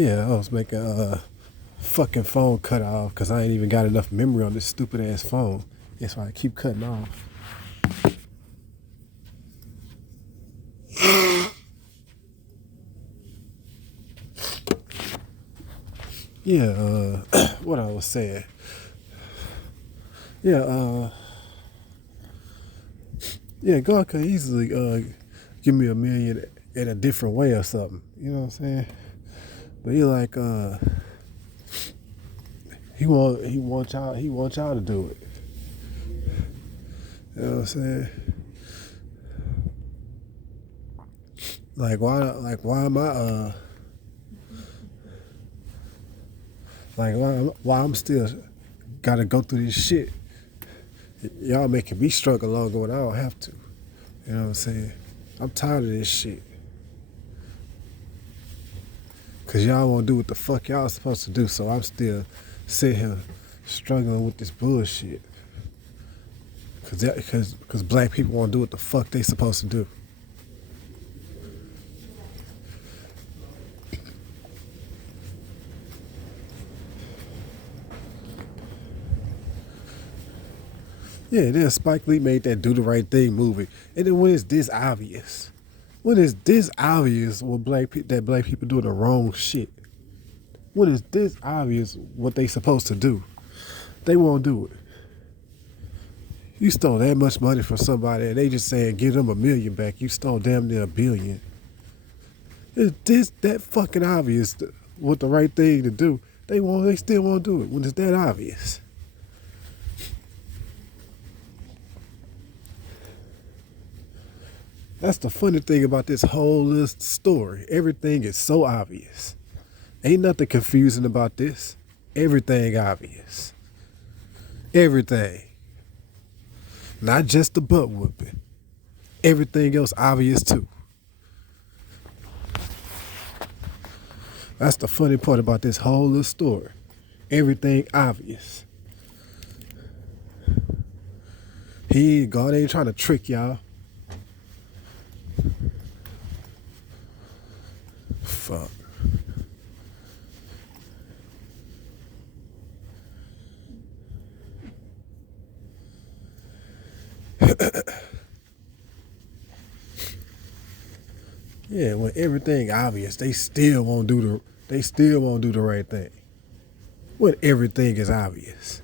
Yeah, I was making a fucking phone cut off because I ain't even got enough memory on this stupid ass phone. That's why I keep cutting off. Yeah, what I was saying. Yeah, yeah, God could easily give me $1 million in a different way or something. You know what I'm saying? But he want y'all to do it. You know what I'm saying? Why am I why I'm still gotta go through this shit? Y'all making me struggle longer when I don't have to. You know what I'm saying? I'm tired of this shit. Cause y'all won't do what the fuck y'all supposed to do, so I'm still sitting here struggling with this bullshit. Cause black people won't do what the fuck they supposed to do. Yeah, then Spike Lee made that Do the Right Thing movie. And then when it's this obvious? When it's this obvious that black people doing the wrong shit? When it's this obvious what they supposed to do? They won't do it. You stole that much money from somebody and they just saying give them $1 million back. You stole damn near $1 billion. It's this that fucking obvious what the right thing to do. They still won't do it when it's that obvious. That's the funny thing about this whole list story. Everything is so obvious. Ain't nothing confusing about this. Everything obvious. Everything. Not just the butt whooping. Everything else obvious too. That's the funny part about this whole little story. Everything obvious. God ain't trying to trick y'all. Fuck. Yeah, when everything obvious, they still won't do the right thing. When everything is obvious.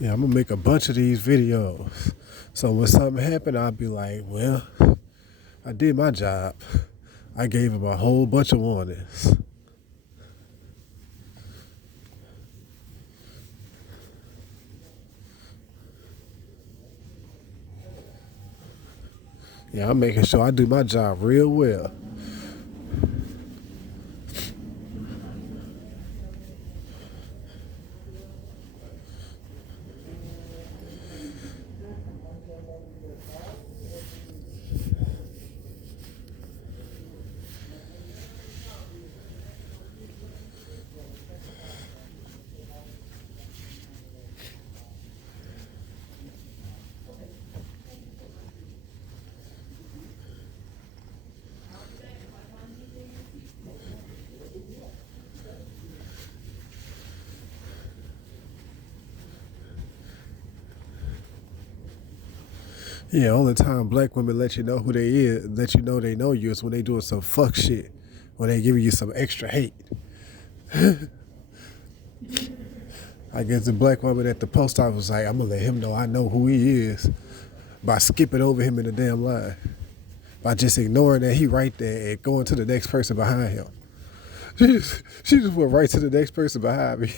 Yeah, I'm gonna make a bunch of these videos. So when something happened, I'll be like, well, I did my job. I gave him a whole bunch of warnings. Yeah, I'm making sure I do my job real well. Yeah, only time black women let you know who they is, let you know they know you is when they doing some fuck shit. When they giving you some extra hate. I guess the black woman at the post office was like, I'm gonna let him know I know who he is by skipping over him in the damn line. By just ignoring that he right there and going to the next person behind him. She just went right to the next person behind me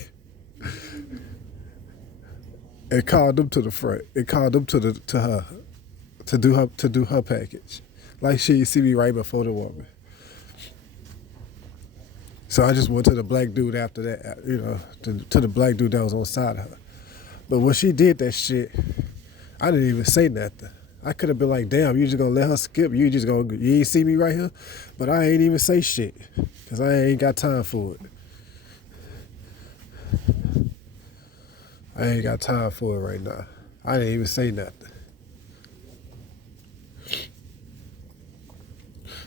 and called them to the front. And called them to her to do her package. Like she see me right before the woman. So I just went to the black dude after that, to the black dude that was on side of her. But when she did that shit, I didn't even say nothing. I could have been like, damn, you just gonna let her skip? You ain't see me right here? But I ain't even say shit. Cause I ain't got time for it. I ain't got time for it right now. I didn't even say nothing.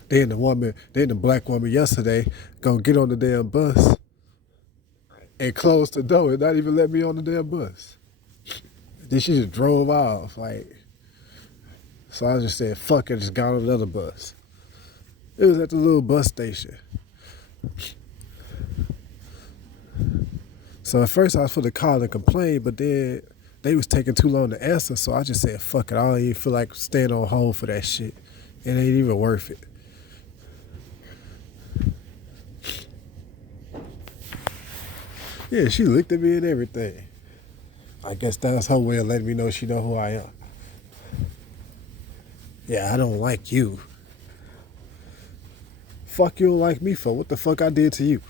Then the black woman yesterday gonna get on the damn bus and close the door and not even let me on the damn bus. Then she just drove off, like, so I just said, fuck it, just got on another bus. It was at the little bus station. So at first I was for the call and complain, but then they was taking too long to answer, so I just said, fuck it, I don't even feel like staying on hold for that shit. It ain't even worth it. Yeah, she looked at me and everything. I guess that's her way of letting me know she know who I am. Yeah, I don't like you. Fuck you don't like me for? What the fuck I did to you?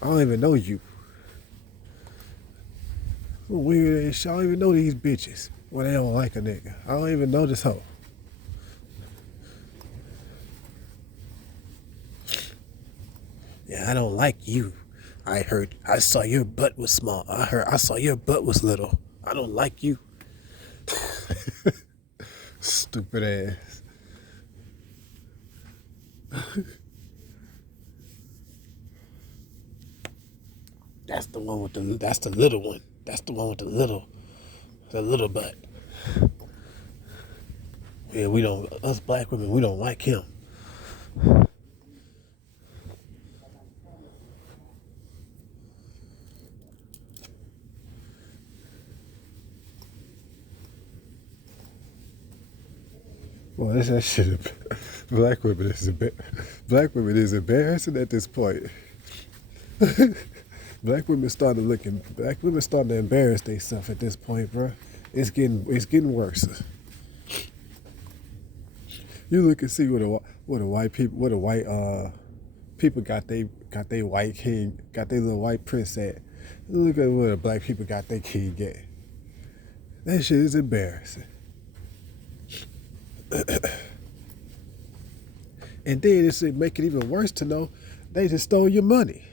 I don't even know you. Weird ass shit. I don't even know these bitches when they don't like a nigga. I don't even know this hoe. Yeah, I don't like you. I saw your butt was small. I saw your butt was little. I don't like you. Stupid ass. That's the one with that's the little one. That's the one with the little butt. Yeah, us black women, we don't like him. Well, that's that shit. Black women black women is embarrassing at this point. Black women starting to embarrass themselves at this point, bro. It's getting worse. You look and see what the white people got they white king, got their little white prince at. Look at what the black people got their king at. That shit is embarrassing. And then it's make it even worse to know they just stole your money.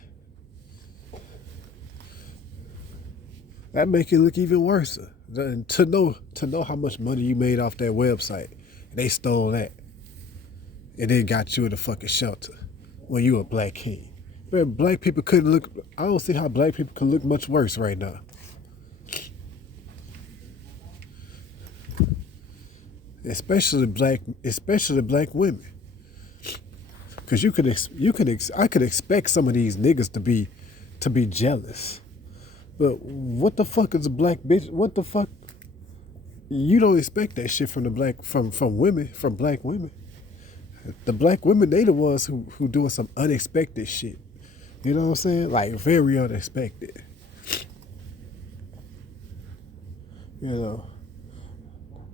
That make it look even worse. To know how much money you made off that website, they stole that, and then got you in the fucking shelter when you a black king. Man, black people couldn't look. I don't see how black people could look much worse right now. Especially black women. Cause I could expect some of these niggas to be jealous. But what the fuck is a black bitch? What the fuck? You don't expect that shit from from black women. The black women, they the ones who doing some unexpected shit. You know what I'm saying? Like very unexpected. You know.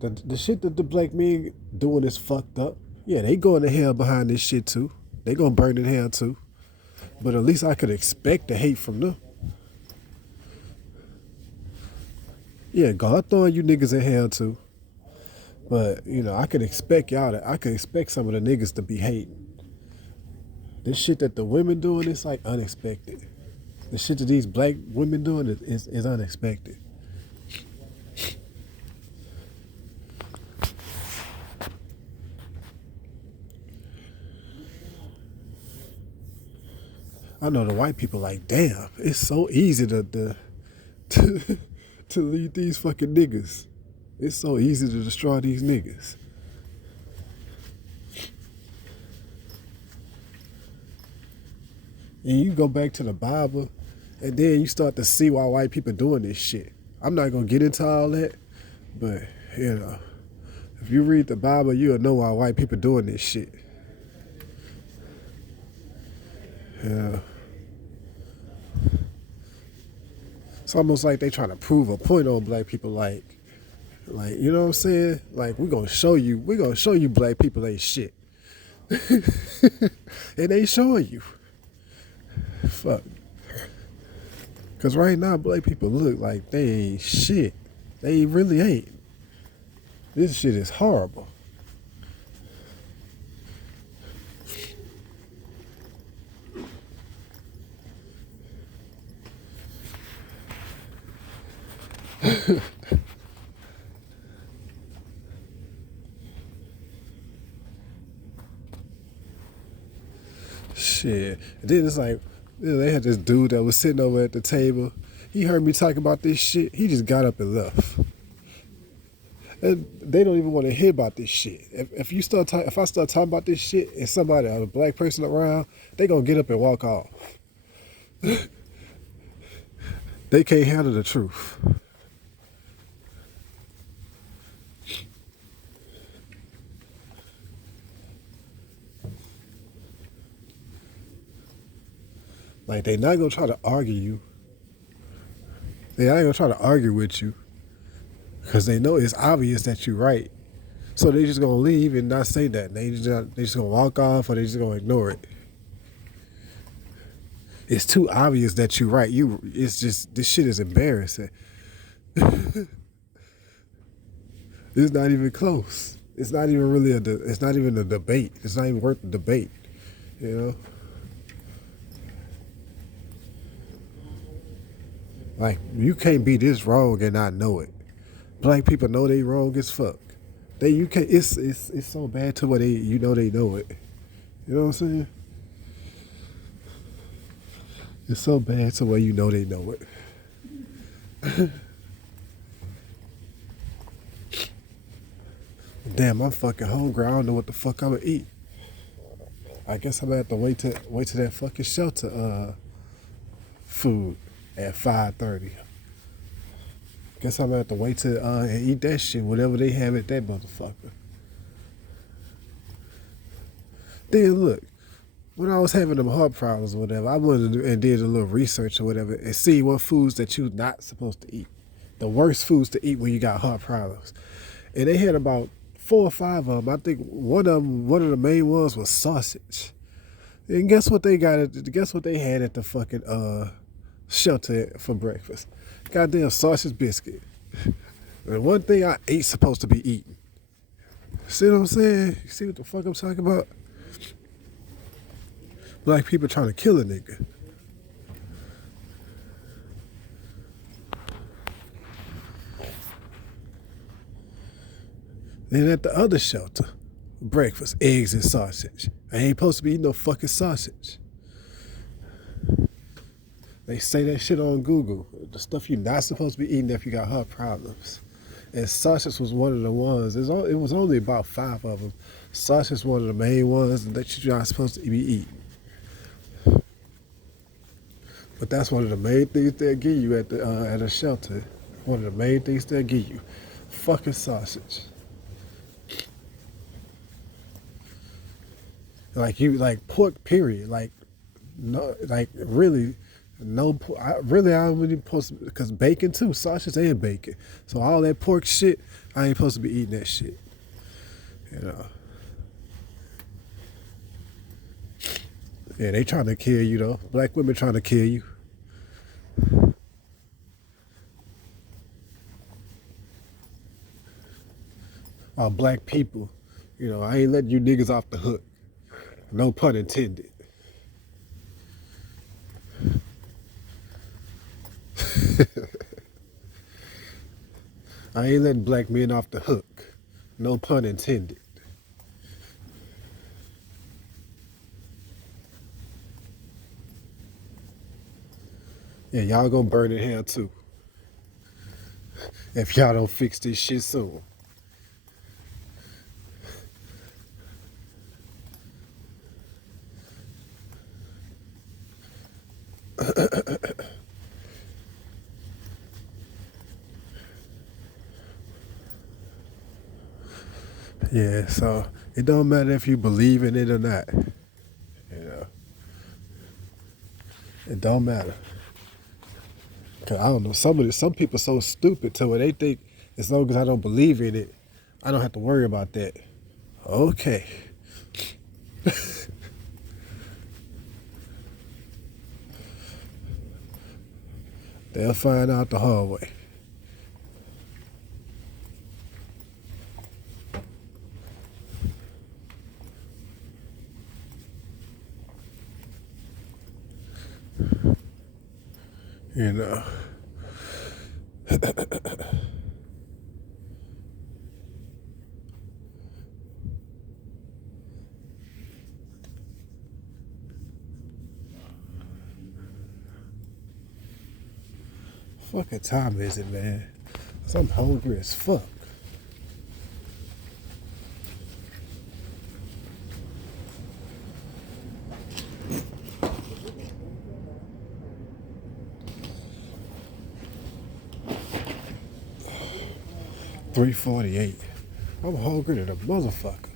The shit that the black men doing is fucked up. Yeah, they going to hell behind this shit too. They gonna burn in hell too. But at least I could expect the hate from them. Yeah, God throwing you niggas in hell too. But, I could expect some of the niggas to be hating. This shit that the women doing is like unexpected. The shit that these black women doing is unexpected. I know the white people like, damn, it's so easy to lead these fucking niggas. It's so easy to destroy these niggas. And you go back to the Bible, and then you start to see why white people doing this shit. I'm not gonna get into all that, but if you read the Bible, you'll know why white people doing this shit. Yeah. It's almost like they trying to prove a point on black people, like, you know what I'm saying? Like, we're gonna show you black people ain't shit. And they showing you. Fuck. Cause right now black people look like they ain't shit. They really ain't. This shit is horrible. Shit. And then it's like, they had this dude that was sitting over at the table. He heard me talking about this shit. He just got up and left. And they don't even want to hear about this shit. If I start talking about this shit and somebody, a black person around, they gonna get up and walk off. They can't handle the truth. Like, they not gonna try to argue you. They ain't gonna try to argue with you because they know it's obvious that you're right. So they just gonna leave and not say that. They just gonna walk off, or they just gonna ignore it. It's too obvious that you're right. It's just, this shit is embarrassing. It's not even close. It's not even really it's not even a debate. It's not even worth the debate. You know. Like, you can't be this wrong and not know it. Black people know they wrong as fuck. You can't. It's so bad to where they know it. You know what I'm saying? It's so bad to where they know it. Damn, I'm fucking hungry. I don't know what the fuck I'm gonna eat. I guess I'm gonna have to wait to that fucking shelter food at 5:30. Guess I'm gonna have to wait to and eat that shit, whatever they have at that motherfucker. Then look, when I was having them heart problems or whatever, I went and did a little research or whatever and see what foods that you're not supposed to eat. The worst foods to eat when you got heart problems. And they had about 4 or 5 of them. I think one of the main ones was sausage. And guess what they had at the fucking shelter for breakfast? Goddamn sausage biscuit. And one thing I ain't supposed to be eating. See what I'm saying? You see what the fuck I'm talking about? Black people trying to kill a nigga. Then at the other shelter, breakfast, eggs and sausage. I ain't supposed to be eating no fucking sausage. They say that shit on Google. The stuff you're not supposed to be eating if you got heart problems. And sausage was one of the ones. It was only about 5 of them. Sausage is one of the main ones that you're not supposed to be eating. But that's one of the main things they'll give you at a shelter. One of the main things they'll give you. Fucking sausage. Like pork, period. Like, no, like really, no. I don't really supposed to, because bacon too, sausage and bacon. So all that pork shit, I ain't supposed to be eating that shit. You know. Yeah, they trying to kill you though. Black women trying to kill you. Black people, I ain't letting you niggas off the hook. No pun intended. I ain't letting black men off the hook. No pun intended. Yeah, y'all gonna burn in hell too. If y'all don't fix this shit soon. Yeah, so it don't matter if you believe in it or not. It don't matter. Cause I don't know, some people so stupid to where they think as long as I don't believe in it, I don't have to worry about that. Okay. They'll find out the hard way. You know. Fucking time is it, man? 'Cause I'm hungry as fuck. $3.48. I'm hungry than a motherfucker.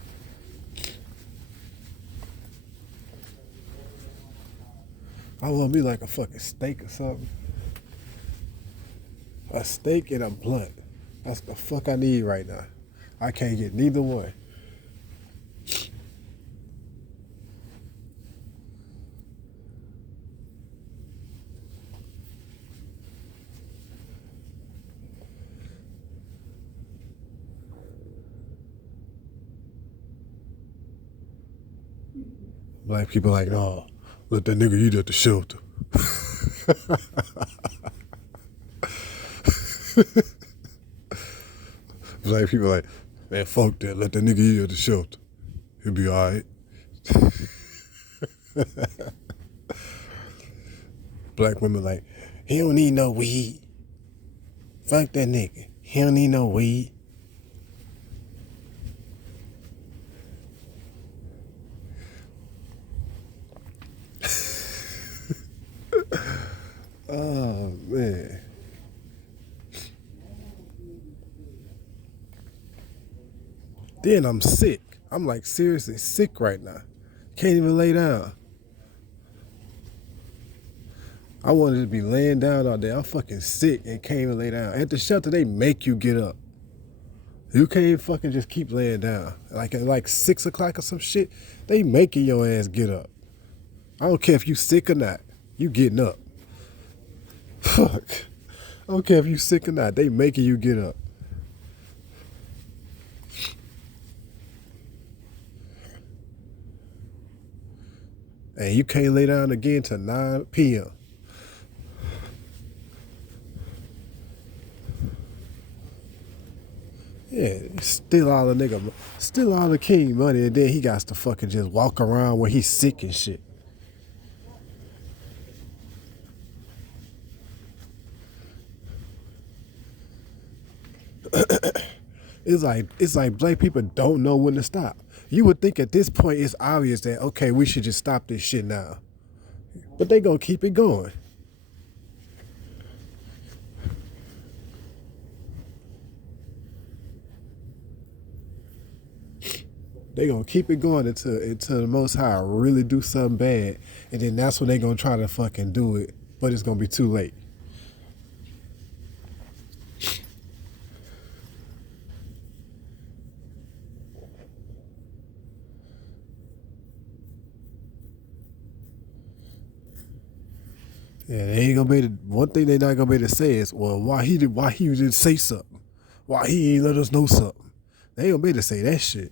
I want me like a fucking steak or something. A steak and a blunt. That's the fuck I need right now. I can't get neither one. Black people like, no, let that nigga eat at the shelter. Black people like, man, fuck that. Let that nigga eat at the shelter. He'll be all right. Black women like, he don't need no weed. Fuck that nigga. He don't need no weed. Oh, man. Then I'm sick. I'm like seriously sick right now. Can't even lay down. I wanted to be laying down all day. I'm fucking sick and can't even lay down. At the shelter, they make you get up. You can't fucking just keep laying down. Like at like 6 o'clock or some shit, they making your ass get up. I don't care if you sick or not. You getting up. Fuck. I don't care if you sick or not. They making you get up. And you can't lay down again till 9 p.m. Yeah, steal all the king money, and then he got to fucking just walk around where he's sick and shit. It's like black people don't know when to stop. You would think at this point it's obvious that okay, we should just stop this shit now, but they gonna keep it going. They gonna keep it going until the Most High really do something bad, and then that's when they gonna try to fucking do it, but it's gonna be too late. Yeah, they ain't gonna be one thing they not gonna be able to say is, well, why he didn't say something, why he ain't let us know something. They ain't gonna be able to say that shit.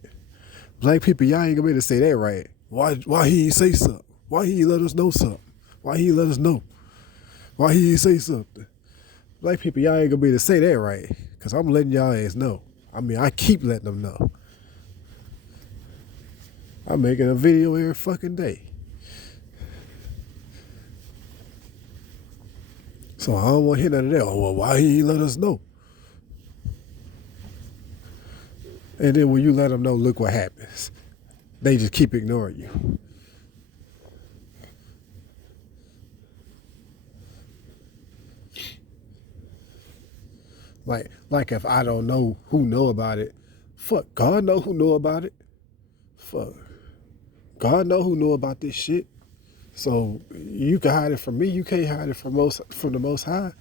Black people, y'all ain't gonna be able to say that right. Why he ain't say something? Why he ain't let us know something? Why he ain't let us know? Why he ain't say something? Black people, y'all ain't gonna be able to say that right. Cause I'm letting y'all ass know. I mean, I keep letting them know. I'm making a video every fucking day. So I don't want to hear none of that. Oh, well, why he ain't let us know? And then when you let them know, look what happens. They just keep ignoring you. Like if I don't know who know about it, fuck, God know who know about it. Fuck, God know who know about this shit. So you can hide it from me. You can't hide it from the Most High.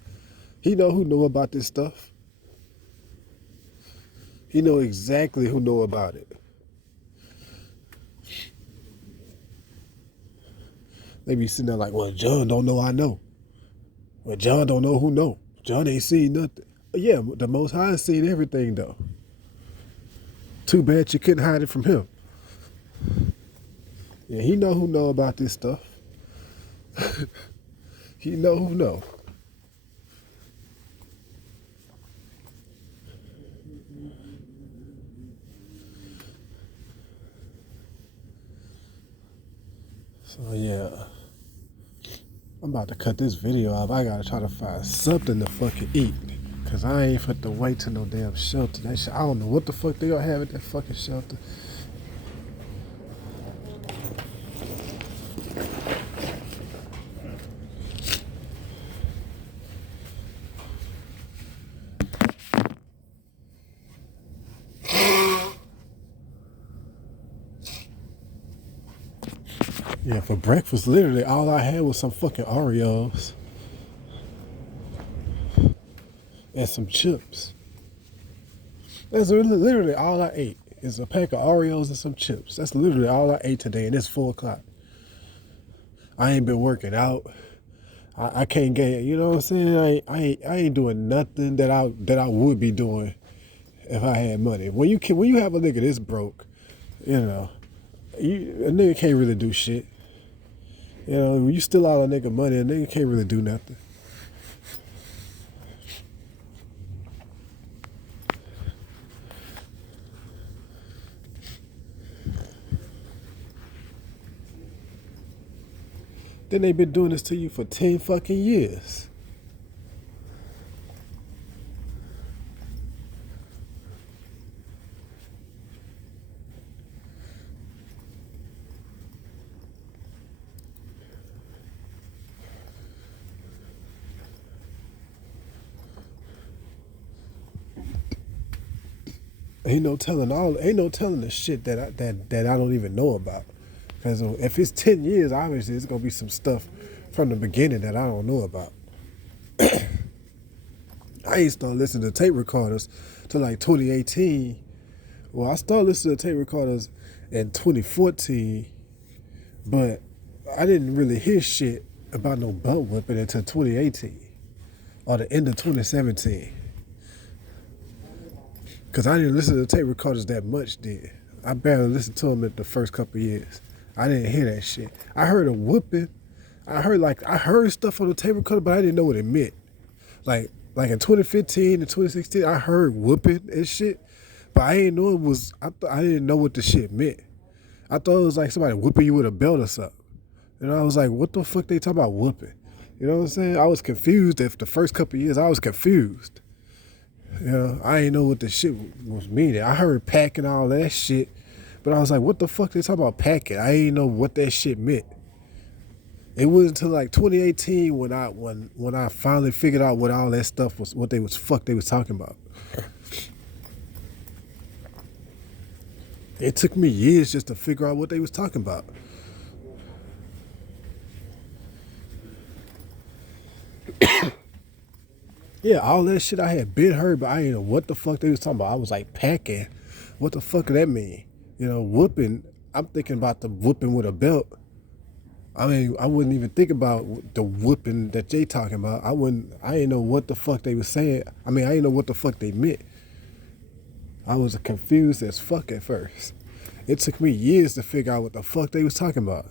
He know who know about this stuff. He know exactly who know about it. They be sitting there like, well, John don't know I know. Well, John don't know who know. John ain't seen nothing. Yeah, the Most High seen everything though. Too bad you couldn't hide it from him. Yeah, he know who know about this stuff. He know who know. So yeah, I'm about to cut this video off. I gotta try to find something to fucking eat. Cause I ain't fit to wait to no damn shelter. That shit, I don't know what the fuck they gonna have at that fucking shelter. Yeah, for breakfast, literally all I had was some fucking Oreos and some chips. That's literally all I ate. Is a pack of Oreos and some chips. That's literally all I ate today, and it's 4 o'clock. I ain't been working out. I can't get. You know what I'm saying? I ain't doing nothing that I would be doing if I had money. When you have a nigga this broke, you know, a nigga can't really do shit. You know, when you steal all a nigga money, a nigga can't really do nothing. Then they been doing this to you for 10 fucking years. Ain't no telling the shit that I don't even know about. Because if it's 10 years, obviously it's gonna be some stuff from the beginning that I don't know about. I ain't started listening to tape recorders till like 2018. Well, I started listening to tape recorders in 2014, but I didn't really hear shit about no bump whipping until 2018 or the end of 2017. Because I didn't listen to tape recorders that much then. I barely listened to them in the first couple of years. I didn't hear that shit. I heard a whooping. I heard stuff on the tape recorder, but I didn't know what it meant. Like in 2015 and 2016, I heard whooping and shit, but I didn't know it was. I didn't know what the shit meant. I thought it was like somebody whooping you with a belt or something. And I was like, what the fuck they talking about whooping? You know what I'm saying? I was confused. If the first couple of years, I was confused. You know, I didn't know what the shit was meaning. I heard pack and all that shit, but I was like, what the fuck they talking about packing? I didn't know what that shit meant. It wasn't until like 2018 when I finally figured out what all that stuff was, what they was talking about. It took me years just to figure out what they was talking about. Yeah, all that shit I had been heard, but I didn't know what the fuck they was talking about. I was like, packing? What the fuck did that mean? You know, whooping, I'm thinking about the whooping with a belt. I mean, I wouldn't even think about the whooping that they talking about. I didn't know what the fuck they was saying. I mean, I didn't know what the fuck they meant. I was confused as fuck at first. It took me years to figure out what the fuck they was talking about.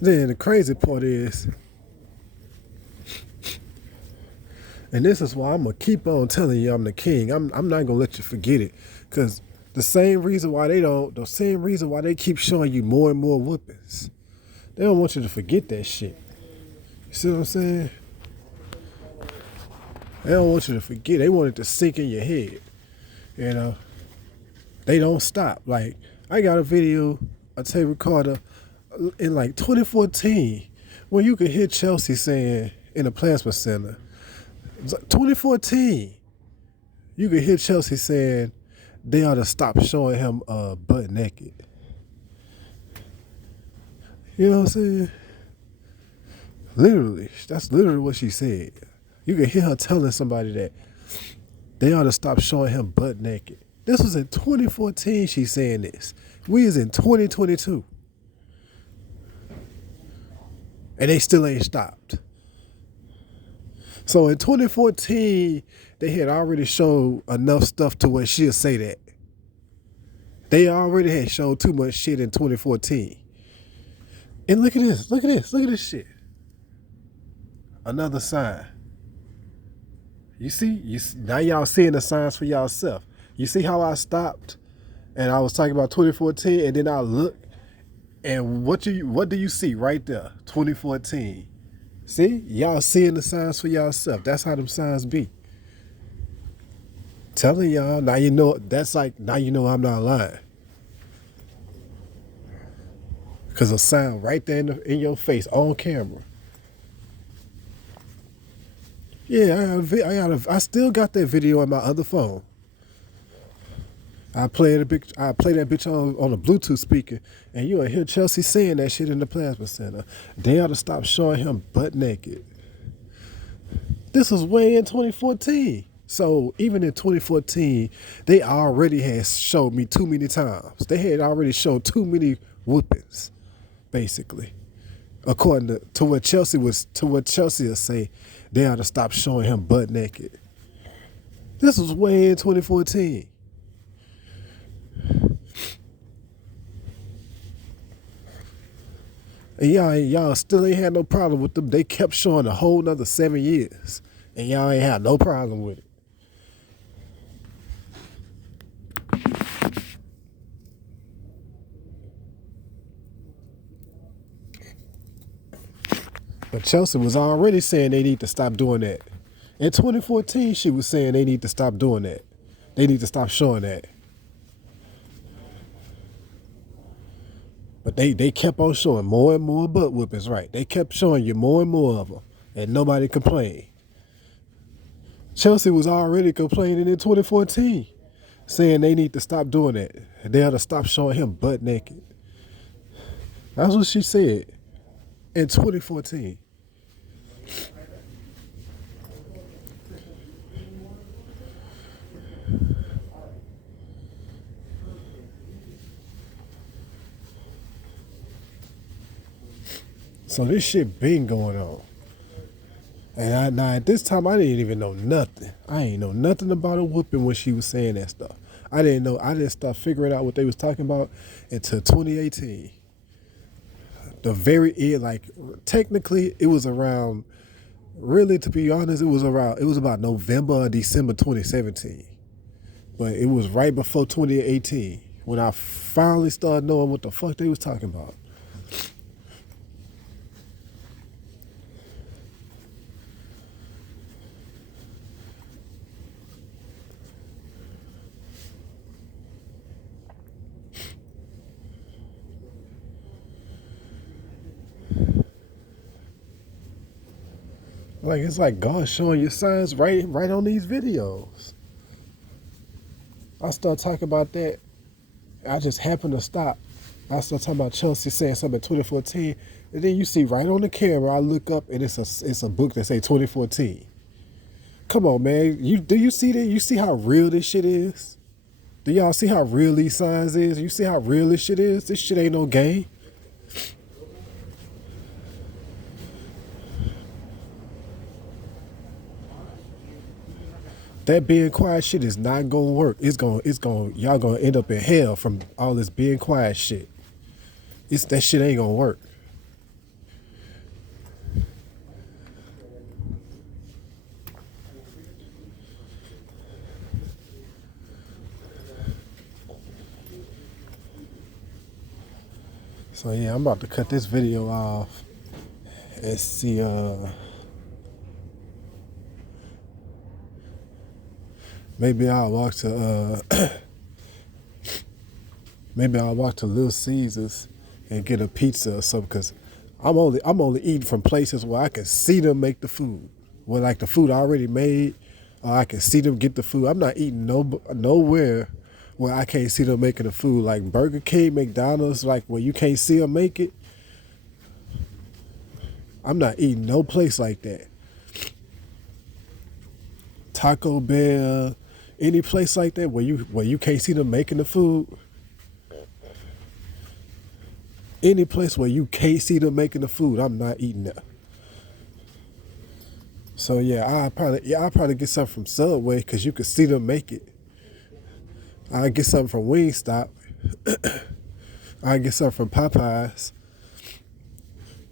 Then the crazy part is, and this is why I'm gonna keep on telling you I'm the king. I'm not gonna let you forget it, cause the same reason why they keep showing you more and more whoopings. They don't want you to forget that shit. You see what I'm saying? They don't want you to forget. They want it to sink in your head. You know, they don't stop. Like, I got a video, a tape recorder in like 2014 where you could hear Chelsea saying in a plasma center, 2014, you could hear Chelsea saying they ought to stop showing him butt naked. You know what I'm saying? Literally, that's literally what she said. You can hear her telling somebody that they ought to stop showing him butt naked. This was in 2014 she's saying this. We is in 2022. And they still ain't stopped. So in 2014, they had already showed enough stuff to where she'll say that. They already had showed too much shit in 2014. And look at this shit. Another sign. Now y'all seeing the signs for yourself. You see how I stopped and I was talking about 2014, and then I look, and what do you see right there? 2014. See, y'all seeing the signs for yourself. That's how them signs be. Telling y'all, now you know. That's like, now you know I'm not lying, cause a sign right there in your face on camera. Yeah, I still got that video on my other phone. I play that bitch on a Bluetooth speaker, and you'll hear Chelsea saying that shit in the plasma center. They ought to stop showing him butt naked. This was way in 2014. So even in 2014, they already had showed me too many times. They had already showed too many whoopings, basically. According to what Chelsea will say, they ought to stop showing him butt naked. This was way in 2014. And y'all still ain't had no problem with them. They kept showing a whole nother 7 years. And y'all ain't had no problem with it. But Chelsea was already saying they need to stop doing that. In 2014, she was saying they need to stop doing that. They need to stop showing that. But they kept on showing more and more butt whoopings, right? They kept showing you more and more of them, and nobody complained. Chelsea was already complaining in 2014, saying they need to stop doing that. They ought to stop showing him butt naked. That's what she said in 2014. So this shit been going on. And now at this time, I didn't even know nothing. I ain't know nothing about a whooping when she was saying that stuff. I didn't start figuring out what they was talking about until 2018. The very end, like, technically it was around, really, to be honest, it was about November or December 2017. But it was right before 2018 when I finally started knowing what the fuck they was talking about. Like, it's like God showing you signs right on these videos. I start talking about that. I just happened to stop. I start talking about Chelsea saying something in 2014, and then you see right on the camera, I look up and it's a book that say 2014. Come on, man. Do you see that? You see how real this shit is? Do y'all see how real these signs is? You see how real this shit is? This shit ain't no game. That being quiet shit is not gonna work. Y'all gonna end up in hell from all this being quiet shit. That shit ain't gonna work. So yeah, I'm about to cut this video off and see maybe I'll walk to maybe I'll walk to Little Caesars and get a pizza or something, because I'm only eating from places where I can see them make the food. Where like the food already made, or I can see them get the food. I'm not eating nowhere where I can't see them making the food. Like Burger King, McDonald's, like where you can't see them make it. I'm not eating no place like that. Taco Bell, any place like that where you can't see them making the food. Any place where you can't see them making the food, I'm not eating that. So yeah, I'll probably get something from Subway because you can see them make it. I'll get something from Wingstop. I'll get something from Popeyes.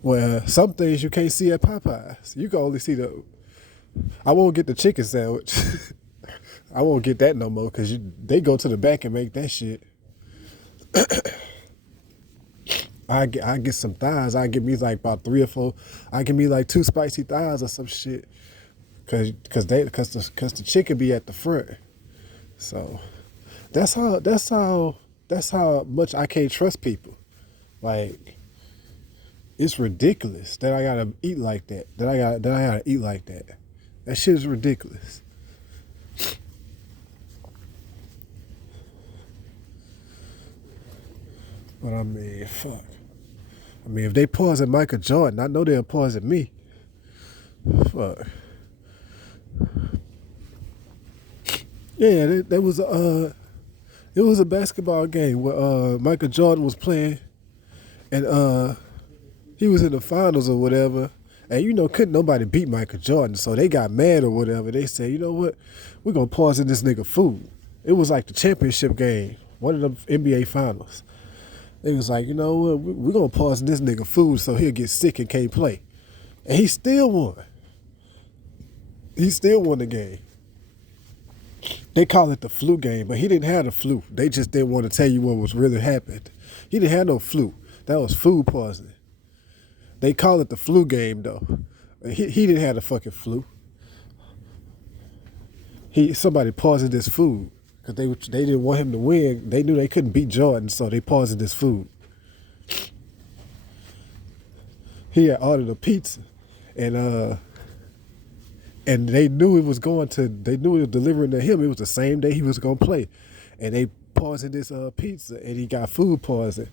Well, some things you can't see at Popeyes. You can only see I won't get the chicken sandwich. I won't get that no more because they go to the back and make that shit. I get some thighs. I get me like about 3 or 4. I give me like 2 spicy thighs or some shit. Cause the chicken be at the front. So that's how much I can't trust people. Like it's ridiculous that I gotta eat like that. That I gotta eat like that. That shit is ridiculous. But I mean, fuck. I mean, if they pause at Michael Jordan, I know they'll pause at me. Fuck. Yeah, there was it was a basketball game where Michael Jordan was playing, and he was in the finals or whatever. And couldn't nobody beat Michael Jordan, so they got mad or whatever. They said, you know what, we're gonna pause in this nigga food. It was like the championship game, one of the NBA finals. They was like, you know what, we're gonna pause in this nigga food so he'll get sick and can't play. And he still won. He still won the game. They call it the flu game, but he didn't have the flu. They just didn't want to tell you what was really happened. He didn't have no flu. That was food poisoning. They call it the flu game though. He didn't have the fucking flu. Somebody poisoned his food because they didn't want him to win. They knew they couldn't beat Jordan, so they poisoned his food. He had ordered a pizza, and they knew it was they knew it was delivering to him. It was the same day he was gonna play, and they poisoned this pizza, and he got food poisoning,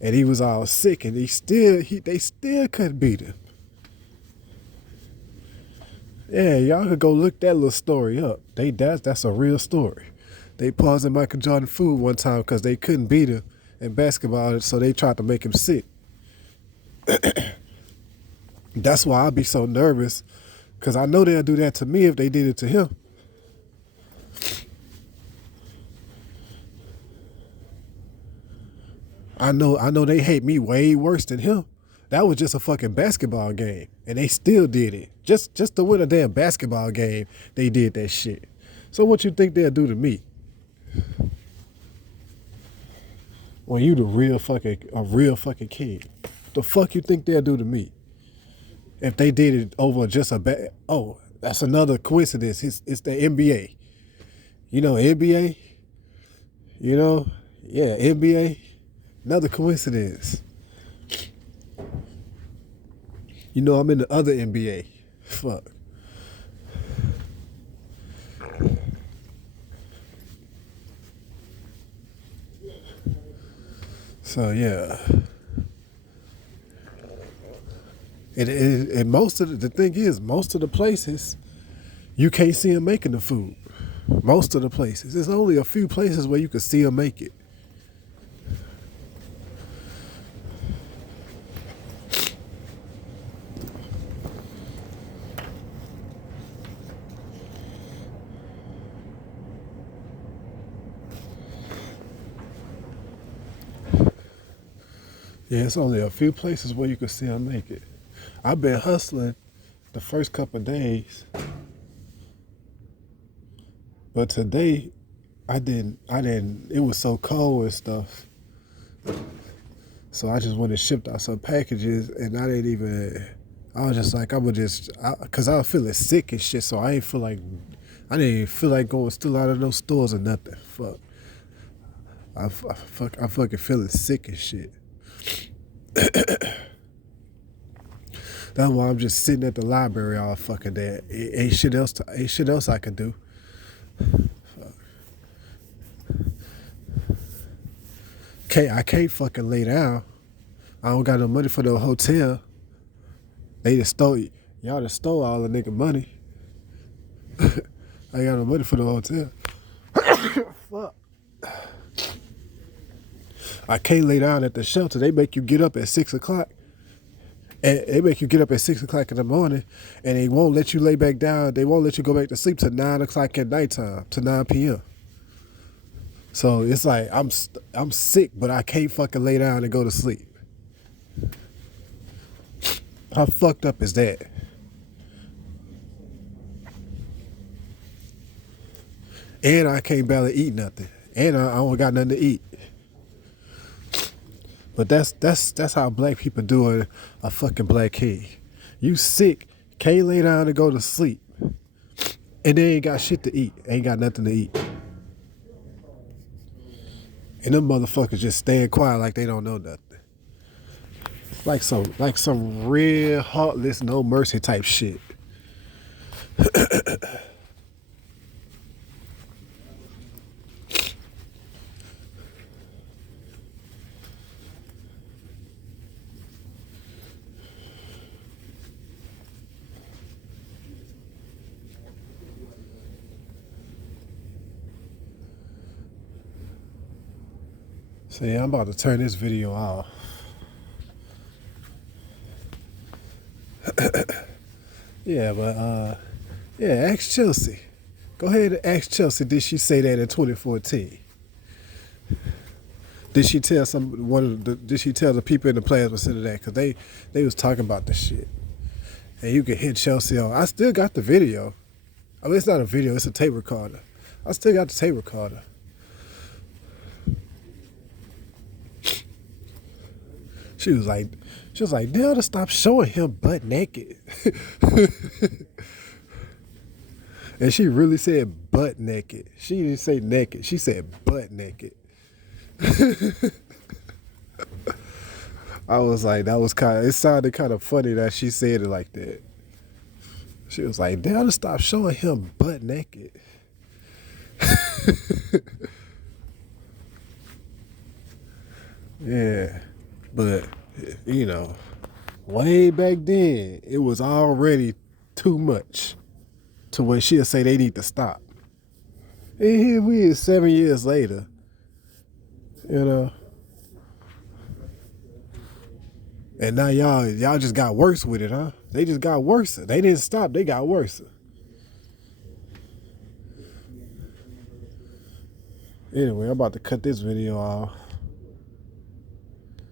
and he was all sick, and they still couldn't beat him. Yeah, y'all could go look that little story up. That's a real story. They poisoned Michael Jordan food one time because they couldn't beat him in basketball, so they tried to make him sick. That's why I'd be so nervous, because I know they'll do that to me if they did it to him. I know they hate me way worse than him. That was just a fucking basketball game, and they still did it. Just to win a damn basketball game, they did that shit. So what you think they'll do to me? When you a real fucking king, the fuck you think they'll do to me? If they did it over just that's another coincidence. It's the NBA. NBA. Yeah, NBA. Another coincidence. I'm in the other NBA. Fuck. So yeah. And the thing is, most of the places you can't see them making the food. Most of the places. There's only a few places where you can see them make it. Yeah, it's only a few places where you can see them make it. I've been hustling the first couple of days, but today I didn't. It was so cold and stuff, so I just went and shipped out some packages, and I didn't even. I was just like, cause I was feeling sick and shit, so I didn't even feel like going still out of those stores or nothing. Fuck, I fucking feeling sick and shit. That's why I'm just sitting at the library all fucking day. Ain't shit else I can do. I can't fucking lay down. I don't got no money for the hotel. Y'all just stole all the nigga money. I ain't got no money for the hotel. Fuck. I can't lay down at the shelter. They make you get up at 6 o'clock. And they make you get up at 6 o'clock in the morning, and they won't let you lay back down. They won't let you go back to sleep till 9 o'clock at nighttime, to 9 p.m. So it's like I'm sick, but I can't fucking lay down and go to sleep. How fucked up is that? And I can't barely eat nothing. And I don't got nothing to eat. But that's how black people do a fucking black king. You sick, can't lay down and go to sleep. And they ain't got shit to eat. Ain't got nothing to eat. And them motherfuckers just stand quiet like they don't know nothing. Like some real heartless, no mercy type shit. So yeah, I'm about to turn this video off. Yeah, but yeah, ask Chelsea. Go ahead and ask Chelsea, did she say that in 2014? Did she tell did she tell the people in the plasma center that? Cause they was talking about the shit. And you can hit Chelsea on. I still got the video. I mean, it's not a video, it's a tape recorder. I still got the tape recorder. She was like, they ought to stop showing him butt naked. And she really said butt naked. She didn't say naked. She said butt naked. I was like, it sounded kind of funny that she said it like that. She was like, they ought to stop showing him butt naked. Yeah. But, you know, way back then, it was already too much to where she'll say they need to stop. And here we is 7 years later, you know. And now y'all just got worse with it, huh? They just got worse. They didn't stop, they got worse. Anyway, I'm about to cut this video off.